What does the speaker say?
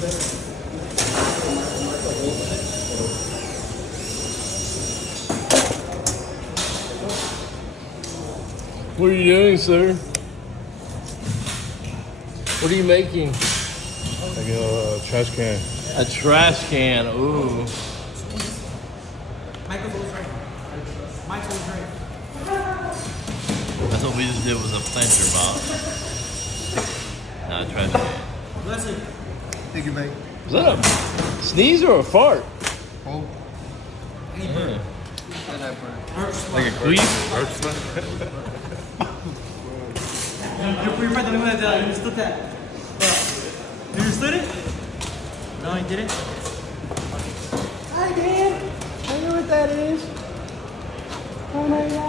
What are you doing, sir? What are you making? Like a trash can. A trash can. Ooh. Michael's always right. Mike's always right. That's what we just did was a planter box. Not a trash can. Bless it. Thank you, mate. Was that a sneeze or a fart? Oh. Like a queef? Your friend told me that you understood that. You understood it? No, he didn't. Hi, Dan. I know what that is. Oh my God.